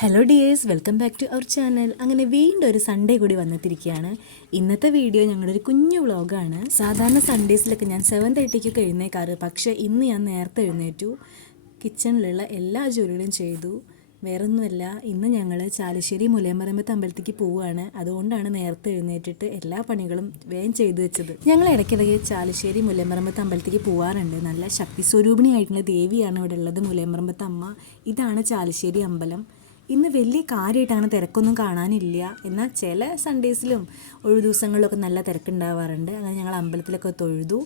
Hello dears welcome back to our channel അങ്ങനെ വീണ്ടും ഒരു സൺഡേ കൂടി വന്നെത്തിരിക്കുകയാണ് ഇന്നത്തെ വീഡിയോ ഞങ്ങളുടെ ഒരു കുഞ്ഞു വ്ളോഗാണ് സാധാരണ സൺഡേസിലൊക്കെ ഞാൻ സെവൻ തേർട്ടിക്കൊക്കെ എഴുന്നേക്കാറ്. പക്ഷേ ഇന്ന് ഞാൻ നേരത്തെ എഴുന്നേറ്റു. കിച്ചണിലുള്ള എല്ലാ ജോലികളും ചെയ്തു. വേറൊന്നുമല്ല ഇന്ന് ഞങ്ങൾ ചാലശ്ശേരി മുലയമ്പറമ്പത്ത് അമ്പലത്തേക്ക് പോവുകയാണ്. അതുകൊണ്ടാണ് നേരത്തെ എഴുന്നേറ്റിട്ട് എല്ലാ പണികളും വേഗം ചെയ്തു വെച്ചത്. ഞങ്ങൾ ഇടയ്ക്കിടയ്ക്ക് ചാലശ്ശേരി മുലയമ്പറമ്പത്ത് അമ്പലത്തേക്ക് പോകാറുണ്ട് നല്ല ശക്തി സ്വരൂപിണിയായിട്ടുള്ള ദേവിയാണ് ഇവിടെ ഉള്ളത് മുലയമ്പറമ്പത്ത് അമ്മ ഇതാണ് ചാലശ്ശേരി അമ്പലം. ഇന്ന് വലിയ കാര്യമായിട്ടാണ് തിരക്കൊന്നും കാണാനില്ല. എന്നാൽ ചില സൺഡേസിലും ഒഴിവ് ദിവസങ്ങളിലൊക്കെ നല്ല തിരക്കുണ്ടാവാറുണ്ട്. അങ്ങനെ ഞങ്ങൾ അമ്പലത്തിലൊക്കെ തൊഴുതു.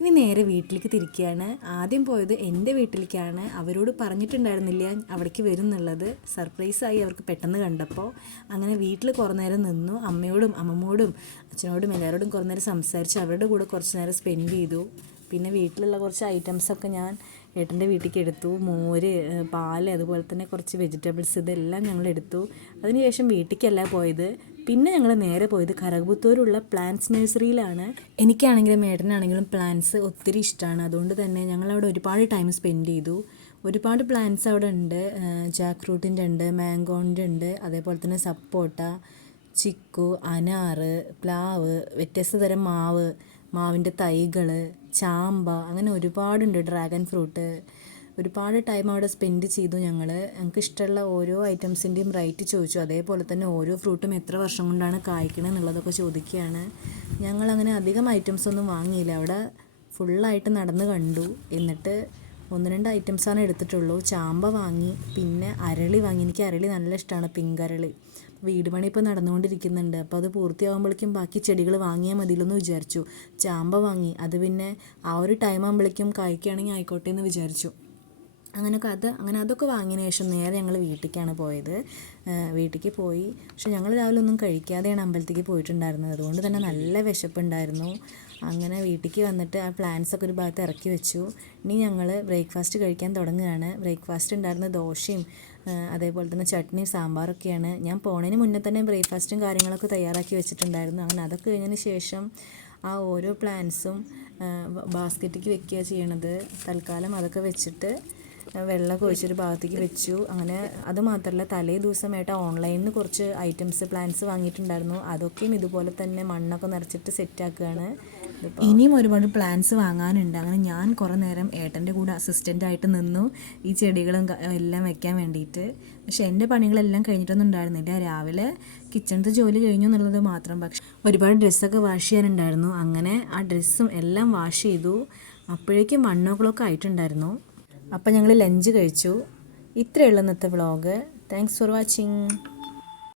ഇനി നേരെ വീട്ടിലേക്ക് തിരിക്കുകയാണ്. ആദ്യം പോയത് എന്റെ വീട്ടിലേക്കാണ്. അവരോട് പറഞ്ഞിട്ടുണ്ടായിരുന്നില്ല അവിടേക്ക് വരും എന്നുള്ളത് സർപ്രൈസായി അവർക്ക് പെട്ടെന്ന് കണ്ടപ്പോൾ. അങ്ങനെ വീട്ടിൽ കുറേ നേരം നിന്നു. അമ്മയോടും അമ്മമ്മോടും അച്ഛനോടും എല്ലാവരോടും കുറേ നേരം സംസാരിച്ച് അവരുടെ കൂടെ കുറച്ച് നേരം സ്പെൻഡ് ചെയ്തു. പിന്നെ വീട്ടിലുള്ള കുറച്ച് ഐറ്റംസൊക്കെ ഞാൻ ഏട്ടന്റെ വീട്ടിലേക്ക് എടുത്തു. മോര് പാൽ അതുപോലെ തന്നെ കുറച്ച് വെജിറ്റബിൾസ് ഇതെല്ലാം ഞങ്ങൾ എടുത്തു. അതിനുശേഷം വീട്ടിലേക്കല്ല പോയത്. പിന്നെ ഞങ്ങൾ നേരെ പോയത് കരകുത്തൂരുള്ള പ്ലാന്റ്സ് നഴ്സറിയിലാണ്. എനിക്കാണെങ്കിലും ഏട്ടനാണെങ്കിലും പ്ലാന്റ്സ് ഒത്തിരി ഇഷ്ടമാണ്. അതുകൊണ്ട് തന്നെ ഞങ്ങൾ അവിടെ ഒരുപാട് ടൈം സ്പെൻഡ് ചെയ്തു. ഒരുപാട് പ്ലാന്റ്സ് അവിടെ ഉണ്ട്. ജാക്ക് ഫ്രൂട്ടിന്റെ ഉണ്ട് മാംഗോന്റെ ഉണ്ട് അതേപോലെ തന്നെ സപ്പോട്ട ചിക്കു അനാറ് പ്ലാവ് വ്യത്യസ്ത തരം മാവ് മാവിന്റെ തൈകൾ ചാമ്പ അങ്ങനെ ഒരുപാടുണ്ട് ഡ്രാഗൺ ഫ്രൂട്ട്. ഒരുപാട് ടൈം അവിടെ സ്പെൻഡ് ചെയ്തു ഞങ്ങൾ ഞങ്ങൾക്ക് ഇഷ്ടമുള്ള ഓരോ ഐറ്റംസിന്റെയും റേറ്റ് ചോദിച്ചു. അതേപോലെ തന്നെ ഓരോ ഫ്രൂട്ടും എത്ര വർഷം കൊണ്ടാണ് കായ്ക്കണത് എന്നുള്ളതൊക്കെ ചോദിക്കുകയാണ്. ഞങ്ങളങ്ങനെ അധികം ഐറ്റംസ് ഒന്നും വാങ്ങിയില്ല. അവിടെ ഫുള്ളായിട്ട് നടന്ന് കണ്ടു. എന്നിട്ട് ഒന്ന് രണ്ട് ഐറ്റംസാണ് എടുത്തിട്ടുള്ളൂ. ചാമ്പ വാങ്ങി പിന്നെ അരളി വാങ്ങി. എനിക്ക് അരളി നല്ല ഇഷ്ടമാണ് പിങ്ക് അരളി. വീട് പണി ഇപ്പോൾ നടന്നുകൊണ്ടിരിക്കുന്നുണ്ട്. അപ്പോൾ അത് പൂർത്തിയാകുമ്പോഴേക്കും ബാക്കി ചെടികൾ വാങ്ങിയാൽ മതിയില്ലെന്ന് വിചാരിച്ചു. ചാമ്പ വാങ്ങി അത് പിന്നെ ആ ഒരു ടൈം ആകുമ്പോഴേക്കും കായ്ക്കുകയാണെങ്കിൽ ആയിക്കോട്ടെ എന്ന് വിചാരിച്ചു. അങ്ങനെയൊക്കെ അത് അങ്ങനെ അതൊക്കെ വാങ്ങിയതിന് ശേഷം നേരെ ഞങ്ങൾ വീട്ടിലേക്കാണ് പോയത്. വീട്ടിലേക്ക് പോയി. പക്ഷെ ഞങ്ങൾ രാവിലെ ഒന്നും കഴിക്കാതെയാണ് അമ്പലത്തേക്ക് പോയിട്ടുണ്ടായിരുന്നത്. അതുകൊണ്ട് തന്നെ നല്ല വിശപ്പുണ്ടായിരുന്നു. അങ്ങനെ വീട്ടിലേക്ക് വന്നിട്ട് ആ പ്ലാന്റ്സ് ഒക്കെ ഒരു ഭാഗത്ത് ഇറക്കി വെച്ചു. ഇനി ഞങ്ങൾ ബ്രേക്ക്ഫാസ്റ്റ് കഴിക്കാൻ തുടങ്ങുകയാണ്. ബ്രേക്ക്ഫാസ്റ്റ് ഉണ്ടായിരുന്ന ദോശയും അതേപോലെ തന്നെ ചട്നിയും സാമ്പാറൊക്കെയാണ് ഞാൻ പോണതിന് മുന്നേ തന്നെ ബ്രേക്ക്ഫാസ്റ്റും കാര്യങ്ങളൊക്കെ തയ്യാറാക്കി വെച്ചിട്ടുണ്ടായിരുന്നു. അങ്ങനെ അതൊക്കെ കഴിഞ്ഞതിന് ശേഷം ആ ഓരോ പ്ലാന്റ്സും ബാസ്ക്കറ്റിലേക്ക് വെക്കുക ചെയ്യണത്. തൽക്കാലം അതൊക്കെ വെച്ചിട്ട് വെള്ളമൊക്കെ ഒഴിച്ചൊരു ഭാഗത്തേക്ക് വെച്ചു. അങ്ങനെ അത് മാത്രമല്ല തലേ ദിവസമായിട്ട് ഓൺലൈനിൽ നിന്ന് കുറച്ച് ഐറ്റംസ് പ്ലാന്റ്സ് വാങ്ങിയിട്ടുണ്ടായിരുന്നു. അതൊക്കെയും ഇതുപോലെ തന്നെ മണ്ണൊക്കെ നിറച്ചിട്ട് സെറ്റാക്കുകയാണ് ഇനിയും ഒരുപാട് പ്ലാന്റ്സ് വാങ്ങാനുണ്ട്. അങ്ങനെ ഞാൻ കുറേ നേരം ഏട്ടന്റെ കൂടെ അസിസ്റ്റന്റ് ആയിട്ട് നിന്നു ഈ ചെടികളും എല്ലാം വെക്കാൻ വേണ്ടിയിട്ട്. പക്ഷെ എന്റെ പണികളെല്ലാം കഴിഞ്ഞിട്ടൊന്നും ഉണ്ടായിരുന്നില്ല. രാവിലെ കിച്ചണത്തെ ജോലി കഴിഞ്ഞു എന്നുള്ളത് മാത്രം. പക്ഷെ ഒരുപാട് ഡ്രസ്സൊക്കെ വാഷ് ചെയ്യാനുണ്ടായിരുന്നു. അങ്ങനെ ആ ഡ്രസ്സും എല്ലാം വാഷ് ചെയ്തു. അപ്പോഴേക്കും ക്ലോക്ക് ആയിട്ടുണ്ടായിരുന്നു. അപ്പം ഞങ്ങൾ ലഞ്ച് കഴിച്ചു. ഇത്രയുള്ള ഇന്നത്തെ വ്ളോഗ്. Thanks for watching